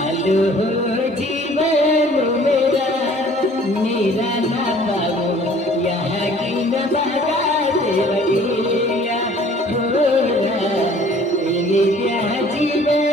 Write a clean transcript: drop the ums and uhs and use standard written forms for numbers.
आलो हो जीवन मेरा मेरा ना पाओ यहाँ की न बगा देवगिया हो ना तेरे क्या जीवन